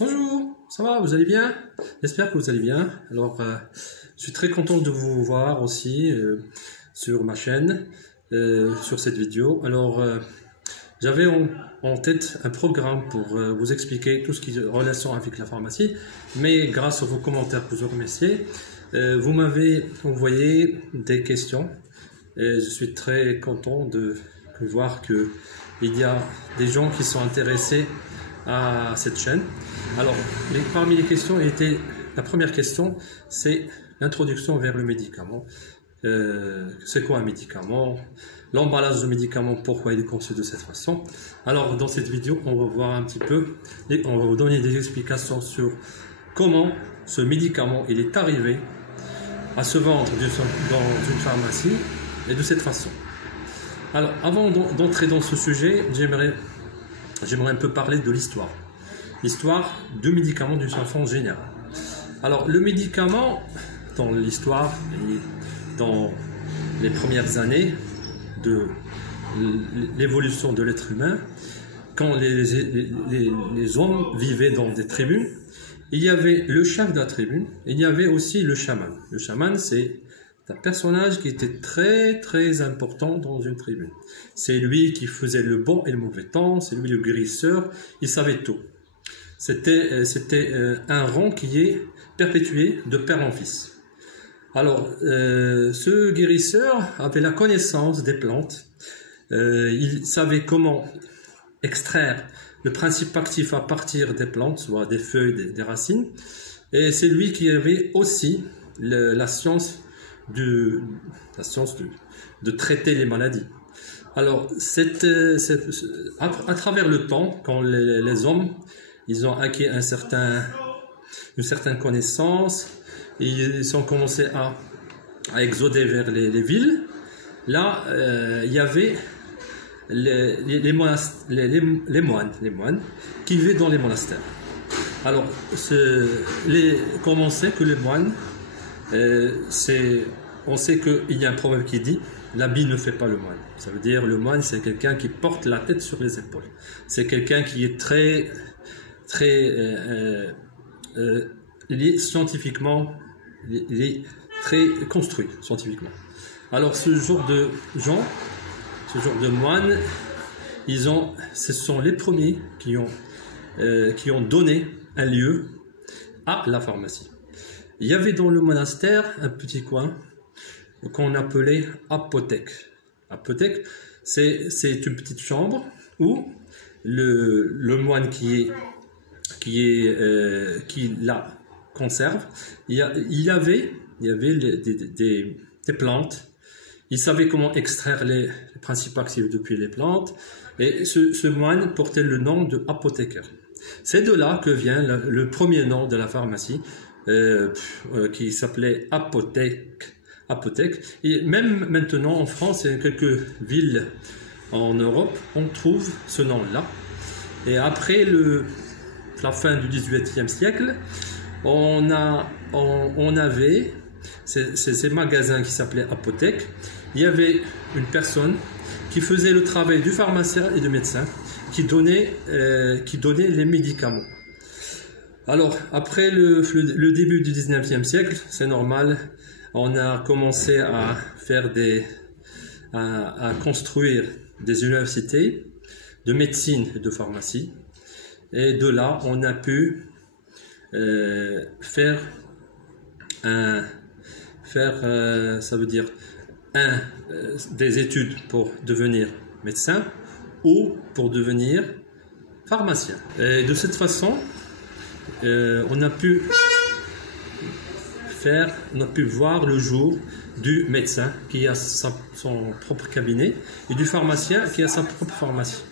Bonjour, ça va, vous allez bien? J'espère que vous allez bien. Alors, je suis très content de vous voir aussi sur ma chaîne, sur cette vidéo. Alors, j'avais en tête un programme pour vous expliquer tout ce qui est relation avec la pharmacie, mais grâce à vos commentaires que je vous remercie, vous m'avez envoyé des questions et je suis très content de voir qu'il y a des gens qui sont intéressés à cette chaîne. Alors, parmi les questions, la première question, c'est l'introduction vers le médicament. C'est quoi un médicament? L'emballage de médicament, pourquoi il est conçu de cette façon? Alors, dans cette vidéo, on va voir un petit peu, et on va vous donner des explications sur comment ce médicament il est arrivé à se vendre dans une pharmacie et de cette façon. Alors, avant d'entrer dans ce sujet, j'aimerais un peu parler de l'histoire. L'histoire du médicament d'une façon générale. Alors, le médicament, dans l'histoire et dans les premières années de l'évolution de l'être humain, quand les hommes vivaient dans des tribus, il y avait le chef de la tribu, il y avait aussi le chaman. Le chaman, c'est un personnage qui était très très important dans une tribu. C'est lui qui faisait le bon et le mauvais temps, c'est lui le guérisseur, il savait tout. C'était un rang qui est perpétué de père en fils. Alors, ce guérisseur avait la connaissance des plantes, il savait comment extraire le principe actif à partir des plantes, soit des feuilles, des racines, et c'est lui qui avait aussi la science de traiter les maladies. Alors, à travers le temps, quand les hommes ils ont acquis une certaine connaissance, ils ont commencé à exoder vers les villes. Là, il y avait les moines qui vivaient dans les monastères. Alors, comment on sait que les moines, on sait qu'il y a un proverbe qui dit l'habit ne fait pas le moine. Ça veut dire le moine, c'est quelqu'un qui porte la tête sur les épaules. C'est quelqu'un qui est très scientifiquement, il est très construit scientifiquement. Alors ce genre de gens, ce genre de moines, ce sont les premiers qui ont donné un lieu à la pharmacie. Il y avait dans le monastère un petit coin qu'on appelait apothèque. Apothèque, c'est une petite chambre où le moine qui la conserve, il y avait des plantes, il savait comment extraire les principes actifs depuis les plantes, et ce moine portait le nom de apothicaire. C'est de là que vient le premier nom de la pharmacie, qui s'appelait apothèque. Et même maintenant en France et quelques villes en Europe, on trouve ce nom-là. Et après la fin du XVIIIe siècle, on avait ces magasins qui s'appelaient apothèques. Il y avait une personne qui faisait le travail du pharmacien et du médecin qui donnait les médicaments. Alors, après le début du XIXe siècle, c'est normal, on a commencé à construire des universités de médecine et de pharmacie. Et de là, on a pu faire des études pour devenir médecin ou pour devenir pharmacien. Et de cette façon, on a pu voir le jour du médecin qui a son propre cabinet et du pharmacien qui a sa propre pharmacie.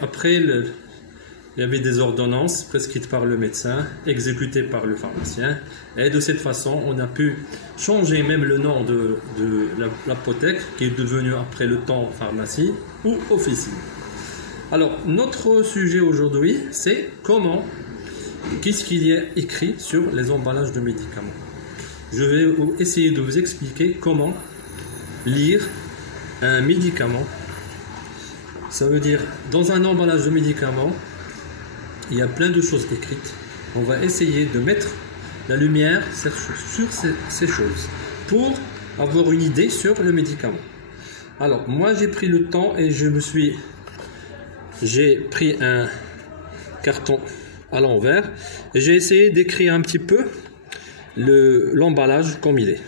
Après, il y avait des ordonnances prescrites par le médecin, exécutées par le pharmacien, et de cette façon, on a pu changer même le nom de l'apothèque, qui est devenu après le temps pharmacie ou officine. Alors, notre sujet aujourd'hui, c'est qu'est-ce qu'il y a écrit sur les emballages de médicaments. Je vais essayer de vous expliquer comment lire un médicament. Ça veut dire, dans un emballage de médicaments, il y a plein de choses écrites. On va essayer de mettre la lumière sur ces choses pour avoir une idée sur le médicament. Alors, moi j'ai pris le temps et j'ai pris un carton à l'envers et j'ai essayé d'écrire un petit peu l'emballage comme il est.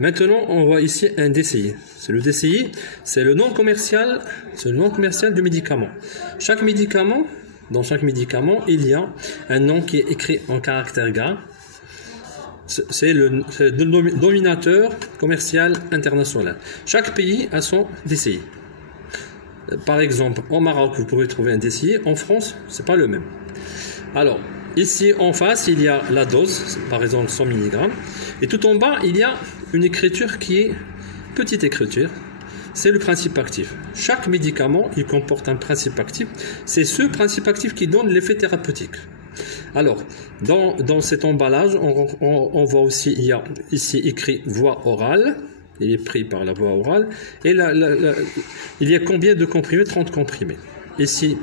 Maintenant, on voit ici un DCI. C'est le DCI, c'est le nom commercial, du médicament. Dans chaque médicament, il y a un nom qui est écrit en caractère gras. C'est le dominateur commercial international. Chaque pays a son DCI. Par exemple, au Maroc, vous pouvez trouver un DCI. En France, c'est pas le même. Alors, ici en face, il y a la dose, par exemple 100 mg. Et tout en bas, il y a une écriture qui est petite écriture. C'est le principe actif. Chaque médicament, il comporte un principe actif. C'est ce principe actif qui donne l'effet thérapeutique. Alors, dans cet emballage, on voit aussi, il y a ici écrit voie orale. Il est pris par la voie orale. Et il y a combien de comprimés? 30 comprimés. Ici,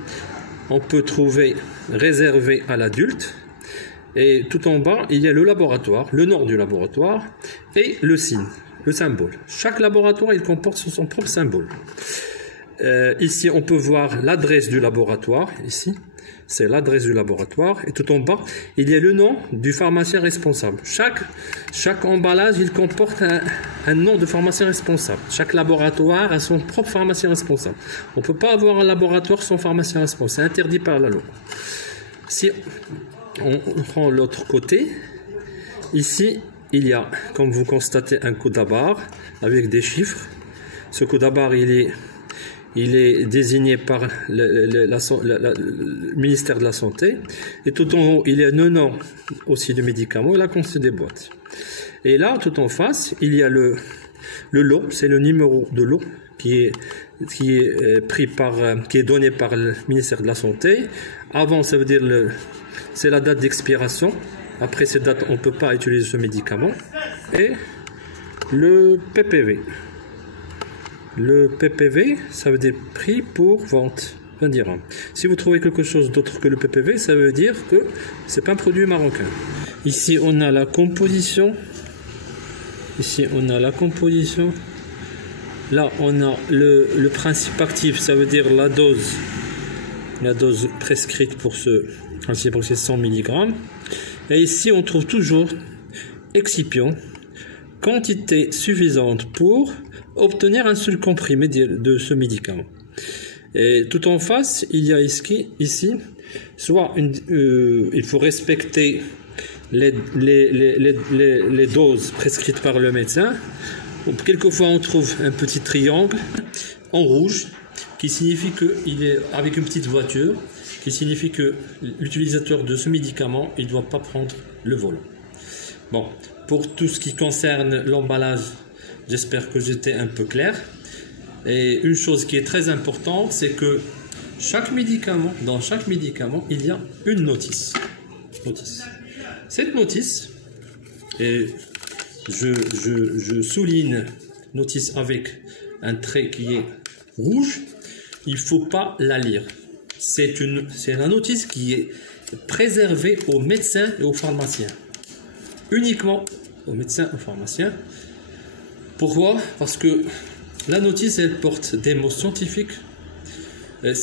on peut trouver réservé à l'adulte. Et tout en bas, il y a le laboratoire, le nom du laboratoire et le signe, le symbole. Chaque laboratoire, il comporte son propre symbole. Ici, on peut voir l'adresse du laboratoire. Ici, c'est l'adresse du laboratoire. Et tout en bas, il y a le nom du pharmacien responsable. Chaque emballage, il comporte un nom de pharmacien responsable. Chaque laboratoire a son propre pharmacien responsable. On ne peut pas avoir un laboratoire sans pharmacien responsable. C'est interdit par la loi. Si on prend l'autre côté, ici, il y a, comme vous constatez, un code à barre avec des chiffres. Ce code à barre, il est désigné par le ministère de la Santé. Et tout en haut, il y a le nom aussi du médicament et la quantité des boîtes. Et là, tout en face, il y a le lot, c'est le numéro de lot qui est donné par le ministère de la Santé. Avant, ça veut dire c'est la date d'expiration. Après cette date, on ne peut pas utiliser ce médicament. Et le PPV. Le PPV, ça veut dire prix pour vente, 20 dirhams. Si vous trouvez quelque chose d'autre que le PPV, ça veut dire que c'est pas un produit marocain. Ici, on a la composition. Là, on a le principe actif, ça veut dire la dose prescrite pour ces 100 mg. Et ici, on trouve toujours excipient, quantité suffisante pour obtenir un seul comprimé de ce médicament. Et tout en face, il y a ici soit il faut respecter les doses prescrites par le médecin. Quelquefois, on trouve un petit triangle en rouge qui signifie qu'il est avec une petite voiture, qui signifie que l'utilisateur de ce médicament, il ne doit pas prendre le volant. Bon, pour tout ce qui concerne l'emballage, j'espère que j'étais un peu clair. Et une chose qui est très importante, c'est que dans chaque médicament, il y a une notice. Cette notice, et je souligne notice avec un trait qui est rouge, il ne faut pas la lire. C'est la notice qui est préservée aux médecins et aux pharmaciens. Uniquement aux médecins et aux pharmaciens. Pourquoi? Parce que la notice, elle porte des mots scientifiques.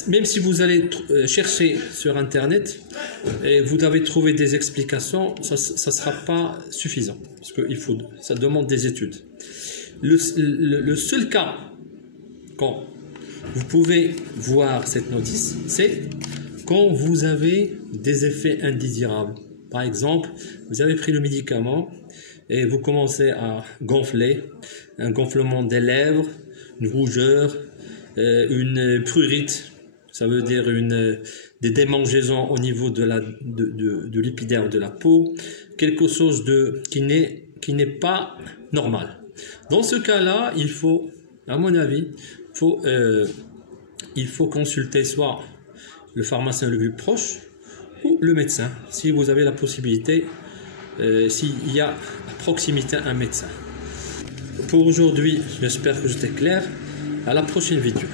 Même si vous allez chercher sur Internet et vous devez trouver des explications, ça ne sera pas suffisant. Parce que ça demande des études. Le seul cas quand vous pouvez voir cette notice, c'est quand vous avez des effets indésirables. Par exemple, vous avez pris le médicament et vous commencez à gonfler, un gonflement des lèvres, une rougeur, une prurite, ça veut dire des démangeaisons au niveau de l'épiderme de la peau, quelque chose qui n'est pas normal. Dans ce cas-là, il faut, à mon avis, il faut consulter soit le pharmacien le plus proche ou le médecin, si vous avez la possibilité, s'il y a à proximité un médecin. Pour aujourd'hui, j'espère que j'étais clair. À la prochaine vidéo.